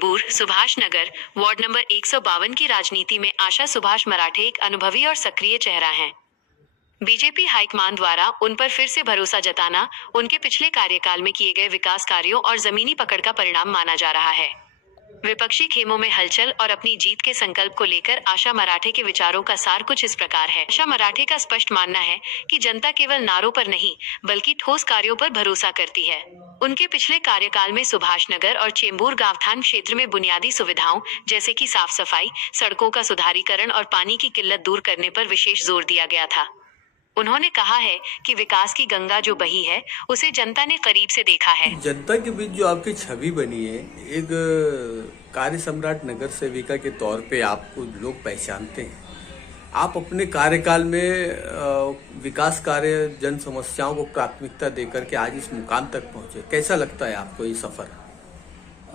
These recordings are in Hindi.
चेंबूर, सुभाष नगर, वार्ड नंबर 152 की राजनीति में आशा सुभाष मराठे एक अनुभवी और सक्रिय चेहरा हैं। बीजेपी हाईकमान द्वारा उन पर फिर से भरोसा जताना उनके पिछले कार्यकाल में किए गए विकास कार्यों और जमीनी पकड़ का परिणाम माना जा रहा है। विपक्षी खेमों में हलचल और अपनी जीत के संकल्प को लेकर आशा मराठे के विचारों का सार कुछ इस प्रकार है। आशा मराठे का स्पष्ट मानना है कि जनता केवल नारों पर नहीं बल्कि ठोस कार्यों पर भरोसा करती है। उनके पिछले कार्यकाल में सुभाष नगर और चेंबूर गांवठान क्षेत्र में बुनियादी सुविधाओं जैसे कि साफ सफाई, सड़कों का सुधारीकरण और पानी की किल्लत दूर करने पर विशेष जोर दिया गया था। उन्होंने कहा है कि विकास की गंगा जो बही है उसे जनता ने करीब से देखा है। जनता के बीच जो आपकी छवि बनी है, एक कार्य सम्राट नगर सेविका के तौर पे आपको लोग पहचानते हैं। आप अपने कार्यकाल में विकास कार्य, जन समस्याओं को प्राथमिकता देकर के आज इस मुकाम तक पहुंचे। कैसा लगता है आपको ये सफर?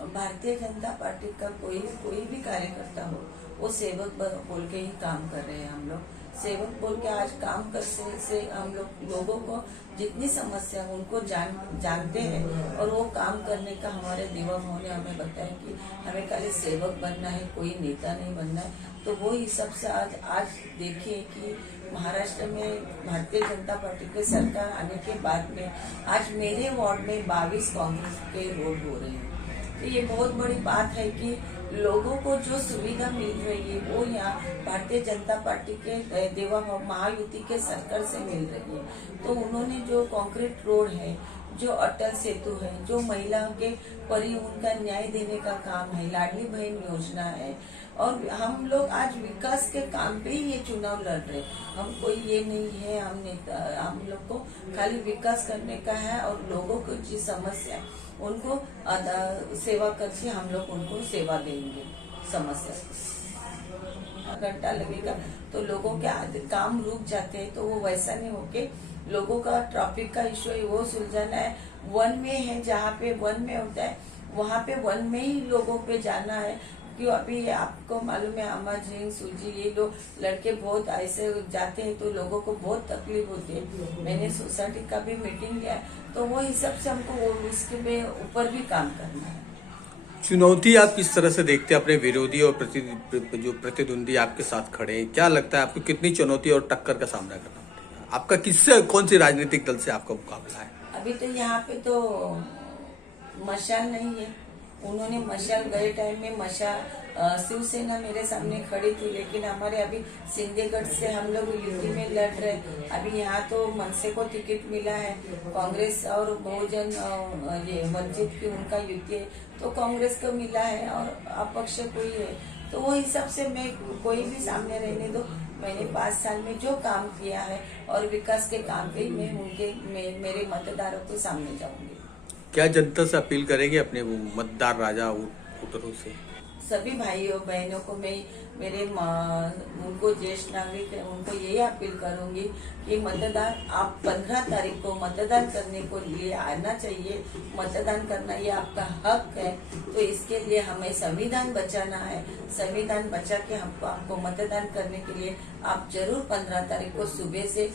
भारतीय जनता पार्टी का कोई भी कार्यकर्ता हो, वो सेवक बोल के ही काम कर रहे हैं। हम लोग सेवक बोल के आज काम करने से हम लोगों को जितनी समस्या उनको जानते हैं और वो काम करने का हमारे दिमाग ने हमें बताया कि हमें खाली सेवक बनना है, कोई नेता नहीं बनना है। तो वो ही सबसे आज देखिए कि महाराष्ट्र में भारतीय जनता पार्टी की सरकार आने के बाद में आज मेरे वार्ड में 22 कांग्रेस के वोट हो रहे हैं। तो ये बहुत बड़ी बात है कि लोगों को जो सुविधा मिल रही है वो यहाँ भारतीय जनता पार्टी के देवा महायुति के सरकार से मिल रही है। तो उन्होंने जो कंक्रीट रोड है, जो अटल सेतु है, जो महिलाओं के परी उनका न्याय देने का काम है, लाडली बहन योजना है, और हम लोग आज विकास के काम पे ही ये चुनाव लड़ रहे। हम कोई ये नहीं है, हम लोग को खाली विकास करने का है और लोगों को जी समस्या उनको सेवा करके हम लोग उनको सेवा देंगे। समस्या घंटा लगेगा तो लोगों के काम रुक जाते हैं, तो वो वैसा नहीं होके लोगों का ट्रैफिक का इश्यू है वो सुलझाना है। वन में है, जहाँ पे वन में होता है वहाँ पे वन में ही लोगों पे जाना है। क्यों अभी आपको मालूम है अमर जी, सूजी, ये लोग लड़के बहुत ऐसे जाते हैं तो लोगों को बहुत तकलीफ होती है। मैंने सोसाइटी का भी मीटिंग लिया, तो वो हिसाब से हमको वो उसके ऊपर भी काम करना है। चुनौती आप किस तरह से देखते हैं अपने विरोधी और जो प्रतिद्वंदी आपके साथ खड़े हैं? क्या लगता है आपको कितनी चुनौती और टक्कर का सामना करना पड़ेगा? आपका किससे, कौन सी राजनीतिक दल से आपका मुकाबला है? अभी तो यहाँ पे तो मशाल नहीं है। उन्होंने मशाल गए टाइम में शिवसेना मेरे सामने खड़ी थी, लेकिन हमारे अभी सिंधेगढ़ से हम लोग यूपी में लड़ रहे। अभी यहाँ तो मनसे को टिकट मिला है, कांग्रेस और बहुजन ये वंचित की उनका युति है, तो कांग्रेस को मिला है और अपक्ष कोई है। तो वो हिसाब से मैं कोई भी सामने रहने दो। मैंने 5 साल में जो काम किया है और विकास के काम पे मैं मेरे मतदारों के सामने जाऊंगी। क्या जनता से अपील करेंगे अपने वो मतदार राजा वोटरों से? सभी भाइयों बहनों को मैं उनको ज्येष्ठ नागरिक है उनको यही अपील करूंगी कि मतदान आप 15 तारीख को मतदान करने को लिए आना चाहिए। मतदान करना ये आपका हक है, तो इसके लिए हमें संविधान बचाना है। संविधान बचा के हमको आपको मतदान करने के लिए आप जरूर 15 तारीख को सुबह से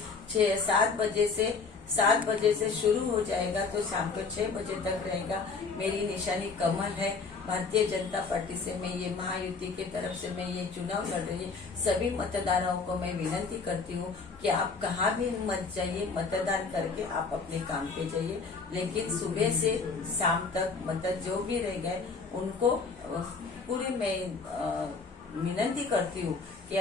7 बजे से शुरू हो जाएगा, तो शाम को 6 बजे तक रहेगा। मेरी निशानी कमल है। भारतीय जनता पार्टी से मैं ये महायुति की तरफ से मैं ये चुनाव लड़ रही हूँ। सभी मतदाताओं को मैं विनती करती हूँ कि आप कहाँ भी मत जाइए, मतदान करके आप अपने काम पे जाइए, लेकिन सुबह से शाम तक मतलब जो भी रह गए उनको पूरी मैं विनती करती हूँ कि